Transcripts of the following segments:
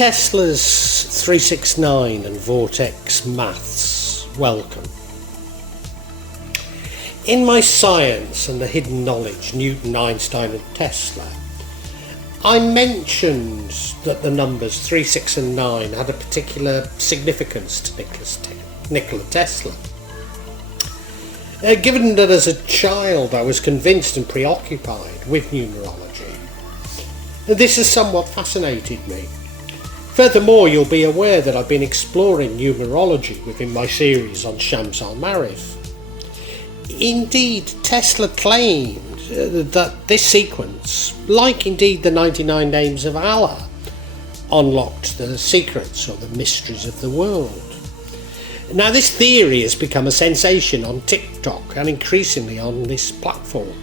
Tesla's 369 and Vortex Maths, welcome. In my Science and the Hidden Knowledge, Newton, Einstein and Tesla, I mentioned that the numbers 3, 6 and 9 had a particular significance to Nichola Tesla. Given that as a child I was convinced and preoccupied with numerology, this has somewhat fascinated me. Furthermore, you'll be aware that I've been exploring numerology within my series on Shams al-Marif. Indeed, Tesla claimed that this sequence, like indeed the 99 names of Allah, unlocked the secrets or the mysteries of the world. Now, this theory has become a sensation on Tik Tok and increasingly on this platform,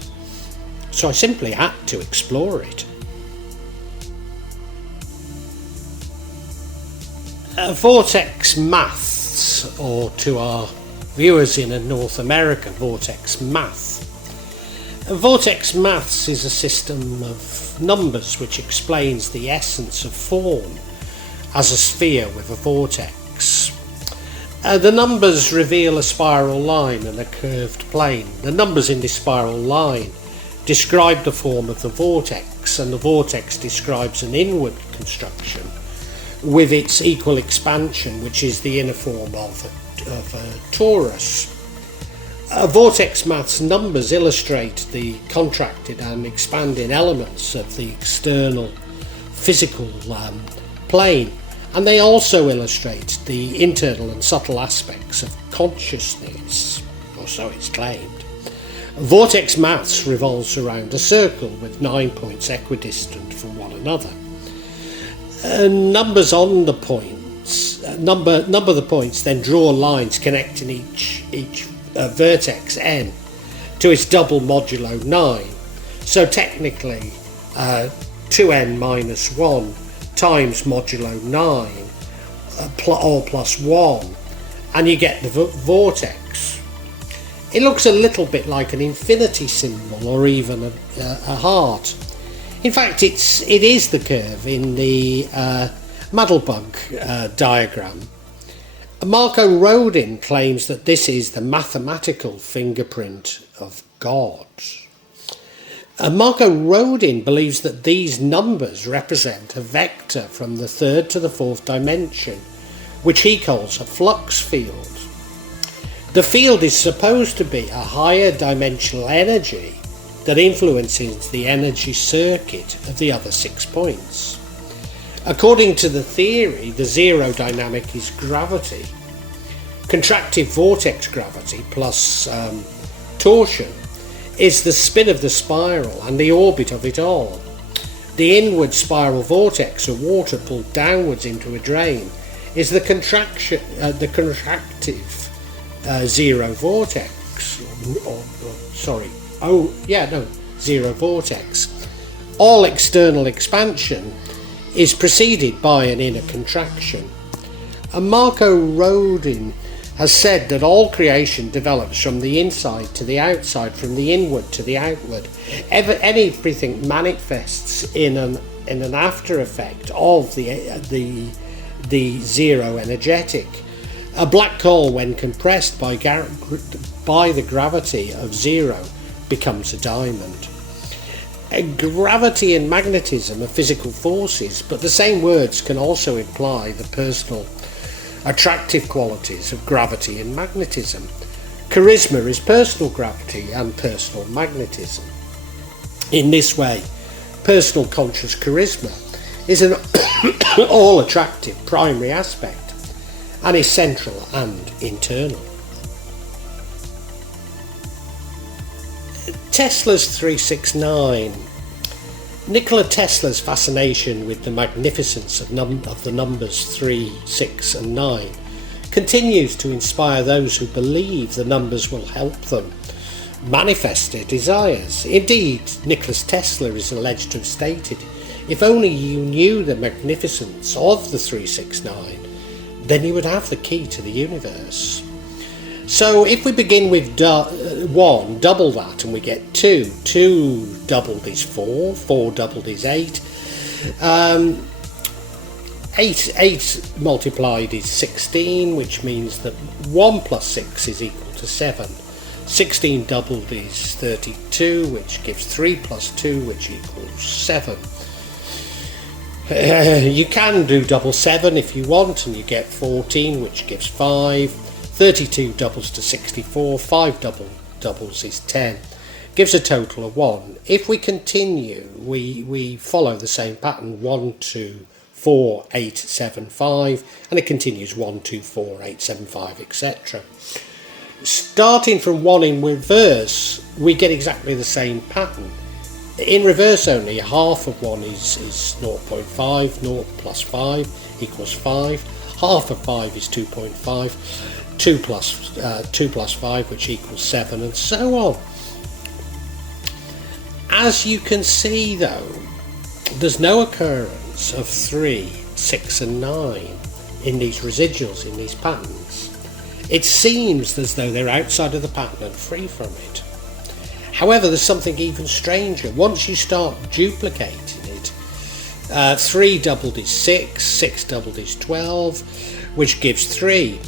so I simply had to explore it. Vortex Maths, or to our viewers in North America, Vortex Math. Vortex Maths is a system of numbers which explains the essence of form as a sphere with a vortex. The numbers reveal a spiral line and a curved plane. The numbers in this spiral line describe the form of the vortex, and the vortex describes an inward construction with its equal expansion, which is the inner form of a torus. Vortex Maths numbers illustrate the contracted and expanding elements of the external physical plane, and they also illustrate the internal and subtle aspects of consciousness, or so it's claimed. Vortex Maths revolves around a circle with 9 points equidistant from one another. Numbers on the points, number the points, then draw lines connecting each vertex n to its double modulo 9. So technically 2n minus 1 times modulo 9 all plus 1, and you get the vortex. It looks a little bit like an infinity symbol or even a heart. In fact, it is the curve in the Madelbug diagram. Marco Rodin claims that this is the mathematical fingerprint of God. Marco Rodin believes that these numbers represent a vector from the third to the fourth dimension, which he calls a flux field. The field is supposed to be a higher dimensional energy that influences the energy circuit of the other 6 points. According to the theory, the zero dynamic is gravity. Contractive vortex gravity plus torsion is the spin of the spiral and the orbit of it all. The inward spiral vortex of water pulled downwards into a drain is the contractive zero vortex. Zero vortex. All external expansion is preceded by an inner contraction. And Marco Rodin has said that all creation develops from the inside to the outside, from the inward to the outward. Everything manifests in an after effect of the zero energetic. A black hole, when compressed by the gravity of zero, becomes a diamond. Gravity and magnetism are physical forces, but the same words can also imply the personal attractive qualities of gravity and magnetism. Charisma is personal gravity and personal magnetism. In this way, personal conscious charisma is an all-attractive primary aspect and is central and internal. Tesla's 369. Nikola Tesla's fascination with the magnificence of the numbers 3, 6 and 9 continues to inspire those who believe the numbers will help them manifest their desires. Indeed, Nichola Tesla is alleged to have stated, "If only you knew the magnificence of the 369, then you would have the key to the universe." So if we begin with 1, double that and we get 2. 2 doubled is 4. 4 doubled is 8. 8 multiplied is 16, which means that 1 plus 6 is equal to 7. 16 doubled is 32, which gives 3 plus 2, which equals 7. You can do double 7 if you want, and you get 14, which gives 5. 32 doubles to 64, 5 doubles is 10. Gives a total of 1. If we continue, we follow the same pattern, 1, 2, 4, 8, 7, 5, and it continues 1, 2, 4, 8, 7, 5, etc. Starting from 1 in reverse, we get exactly the same pattern. In reverse only, half of 1 is 0.5, 0 plus 5 equals 5, half of 5 is 2.5, 2 plus 5, which equals 7, and so on. As you can see though, there's no occurrence of 3, 6 and 9 in these residuals, in these patterns. It seems as though they're outside of the pattern and free from it. However, there's something even stranger. Once you start duplicating it, 3 doubled is 6, 6 doubled is 12, which gives 3.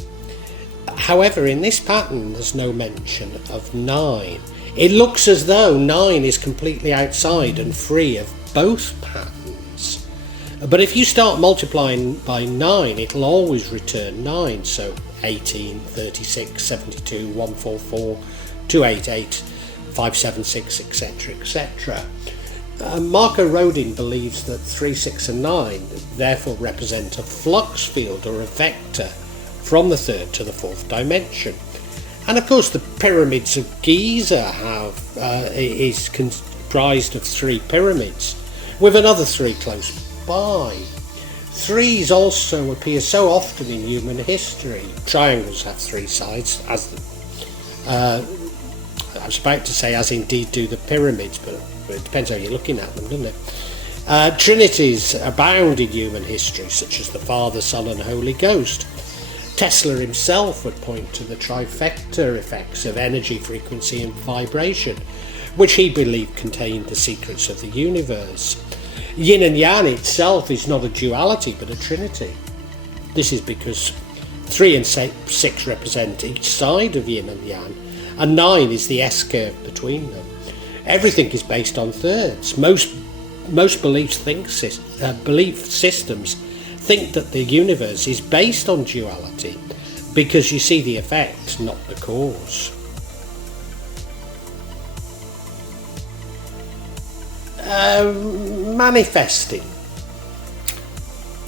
However, in this pattern there's no mention of 9. It looks as though 9 is completely outside and free of both patterns. But if you start multiplying by 9, it'll always return 9. So 18, 36, 72, 144, 288, 576, etc., etc. Marco Rodin believes that 3, 6 and 9 therefore represent a flux field or a vector from the third to the fourth dimension. And of course the pyramids of Giza is comprised of 3 pyramids with another 3 close by. 3s also appear so often in human history. Triangles have 3 sides, as I was about to say as indeed do the pyramids, but it depends how you're looking at them, doesn't it? Trinities abound in human history, such as the Father, Son and Holy Ghost. Tesla himself would point to the trifecta effects of energy, frequency and vibration, which he believed contained the secrets of the universe. Yin and Yang itself is not a duality but a trinity. This is because 3 and 6 represent each side of Yin and Yang, and 9 is the S-curve between them. Everything is based on thirds. Most belief systems think that the universe is based on duality because you see the effect, not the cause. Manifesting.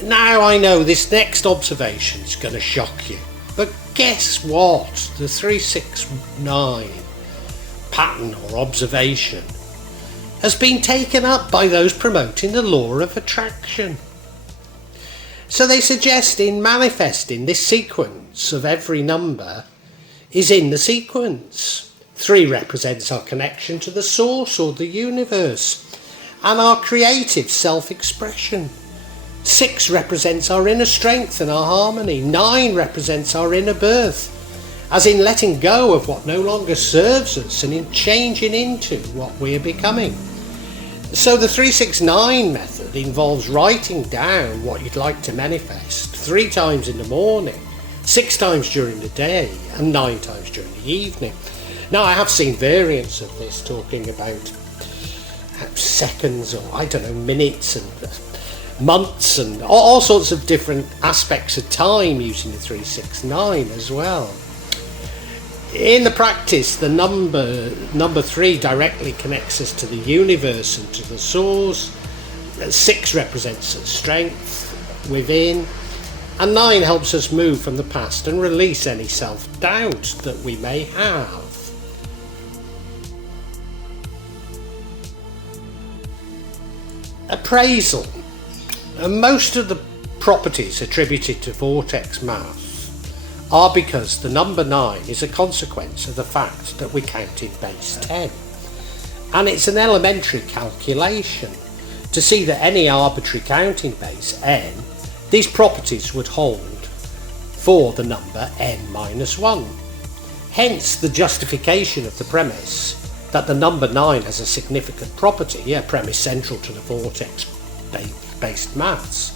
Now I know this next observation is going to shock you, but guess what? The 369 pattern or observation has been taken up by those promoting the law of attraction. So they suggest in manifesting, this sequence of every number is in the sequence. 3 represents our connection to the source or the universe and our creative self-expression. 6 represents our inner strength and our harmony. 9 represents our inner birth, as in letting go of what no longer serves us and in changing into what we are becoming. So the 369 method involves writing down what you'd like to manifest 3 times in the morning, 6 times during the day and 9 times during the evening. Now I have seen variants of this talking about seconds or minutes and months and all sorts of different aspects of time using the 369 as well. In the practice, the number 3 directly connects us to the universe and to the source. 6 represents strength within, and 9 helps us move from the past and release any self-doubt that we may have. Appraisal. Most of the properties attributed to Vortex Maths are because the number 9 is a consequence of the fact that we count in base 10. And it's an elementary calculation. To see that any arbitrary counting base n, these properties would hold for the number n-1. Hence the justification of the premise that the number 9 has a significant property, a premise central to the vortex-based maths.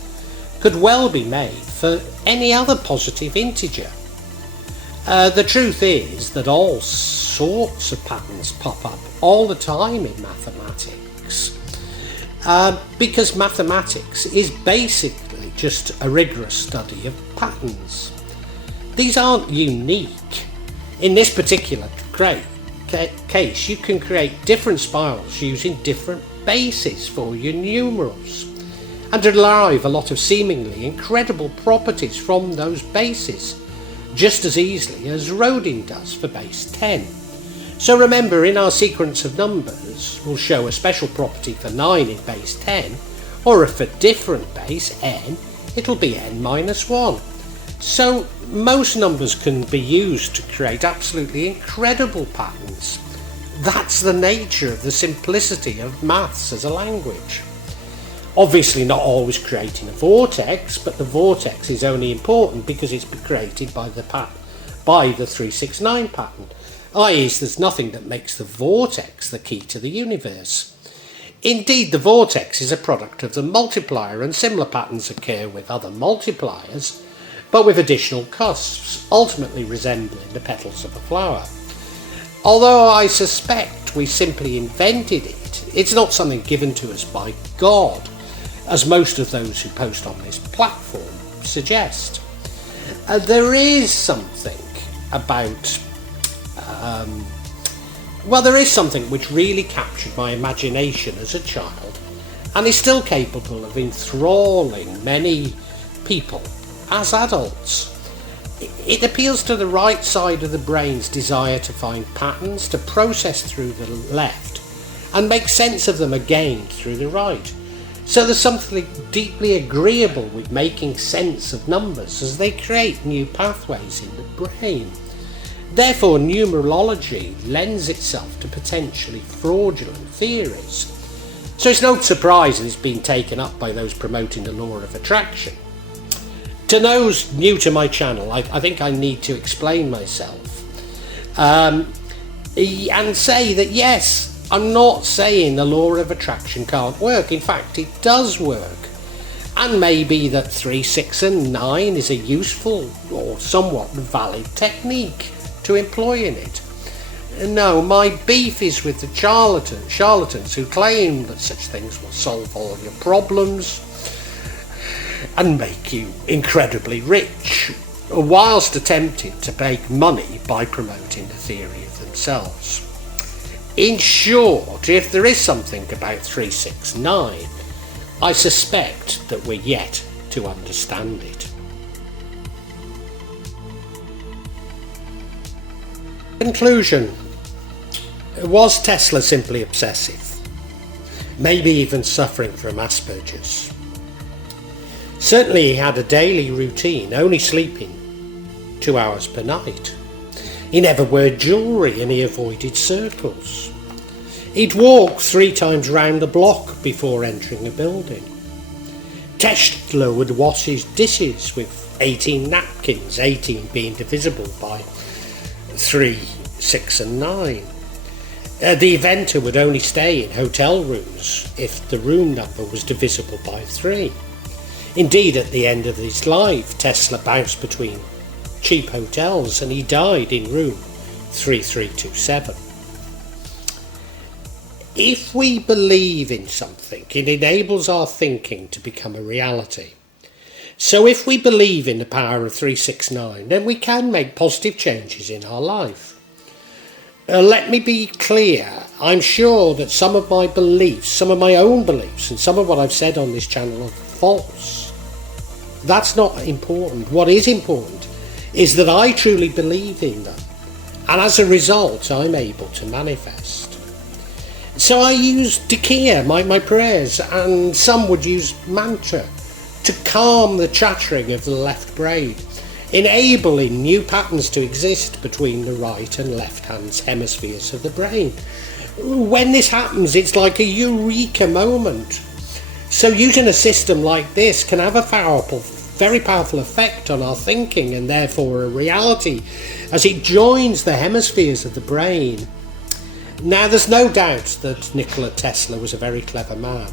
could well be made for any other positive integer. The truth is that all sorts of patterns pop up all the time in mathematics, because mathematics is basically just a rigorous study of patterns. These aren't unique. In this particular case, you can create different spirals using different bases for your numerals, and derive a lot of seemingly incredible properties from those bases, just as easily as Rodin does for base 10. So remember, in our sequence of numbers, we'll show a special property for 9 in base 10, or if a different base, n, it'll be n minus 1. So most numbers can be used to create absolutely incredible patterns. That's the nature of the simplicity of maths as a language. Obviously not always creating a vortex, but the vortex is only important because it's been created by the 369 pattern, i.e. there's nothing that makes the vortex the key to the universe. Indeed, the vortex is a product of the multiplier, and similar patterns occur with other multipliers, but with additional cusps, ultimately resembling the petals of a flower. Although I suspect we simply invented it, it's not something given to us by God, as most of those who post on this platform suggest. There is something about, there is something which really captured my imagination as a child, and is still capable of enthralling many people as adults. It appeals to the right side of the brain's desire to find patterns to process through the left and make sense of them again through the right. So there's something deeply agreeable with making sense of numbers as they create new pathways in the brain. Therefore, numerology lends itself to potentially fraudulent theories. So it's no surprise that it's been taken up by those promoting the law of attraction. To those new to my channel, I think I need to explain myself and say that yes, I'm not saying the law of attraction can't work. In fact, it does work. And maybe that 3, 6 and 9 is a useful or somewhat valid technique to employ in it. No, my beef is with the charlatans who claim that such things will solve all your problems and make you incredibly rich, whilst attempting to make money by promoting the theory of themselves. In short, if there is something about 369, I suspect that we're yet to understand it. Conclusion. Was Tesla simply obsessive? Maybe even suffering from Asperger's? Certainly he had a daily routine, only sleeping 2 hours per night. He never wore jewellery and he avoided circles. He'd walk 3 times round the block before entering a building. Tesla would wash his dishes with 18 napkins, 18 being divisible by 3, 6 and 9. The inventor would only stay in hotel rooms if the room number was divisible by 3. Indeed, at the end of his life, Tesla bounced between cheap hotels and he died in room 3327. If we believe in something, it enables our thinking to become a reality. So if we believe in the power of 369, then we can make positive changes in our life. Let me be clear, I'm sure that some of my beliefs, some of my own beliefs, and some of what I've said on this channel are false. That's not important. What is important is that I truly believe in them, and as a result I'm able to manifest. So I use Tik, my prayers, and some would use mantra to calm the chattering of the left brain, enabling new patterns to exist between the right and left hand hemispheres of the brain. When this happens, it's like a eureka moment. So using a system like this can have a very powerful effect on our thinking, and therefore a reality, as it joins the hemispheres of the brain. Now, there's no doubt that Nichola Tesla was a very clever man,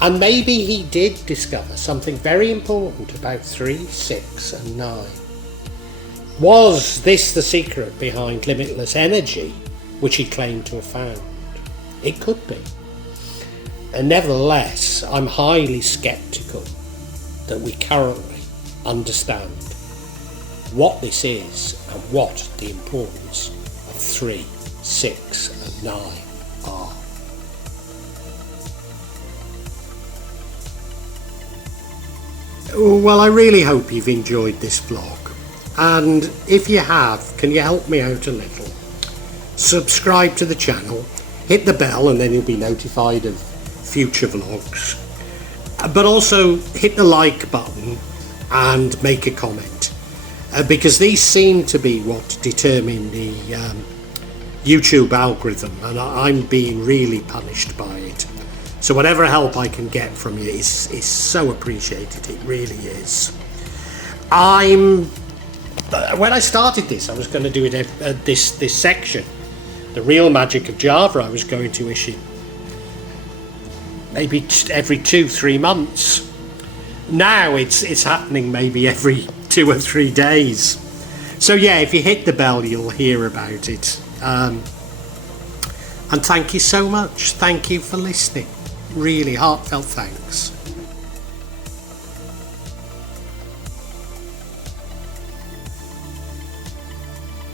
And maybe he did discover something very important about 3, 6 and 9. Was this the secret behind limitless energy, which he claimed to have found? It could be. And nevertheless, I'm highly sceptical that we currently understand what this is and what the importance of 3, 6 and 9 are. Well, I really hope you've enjoyed this vlog, and if you have, can you help me out a little? Subscribe to the channel, hit the bell, and then you'll be notified of future vlogs, but also hit the like button and make a comment, because these seem to be what determine the YouTube algorithm, and I'm being really punished by it. So whatever help I can get from you is so appreciated. It really is. When I started this, I was going to do it this section, the real magic of Java. I was going to issue maybe every 2-3 months. Now it's happening maybe every 2 or 3 days. So yeah, if you hit the bell, you'll hear about it. And thank you so much. Thank you for listening. Really heartfelt thanks.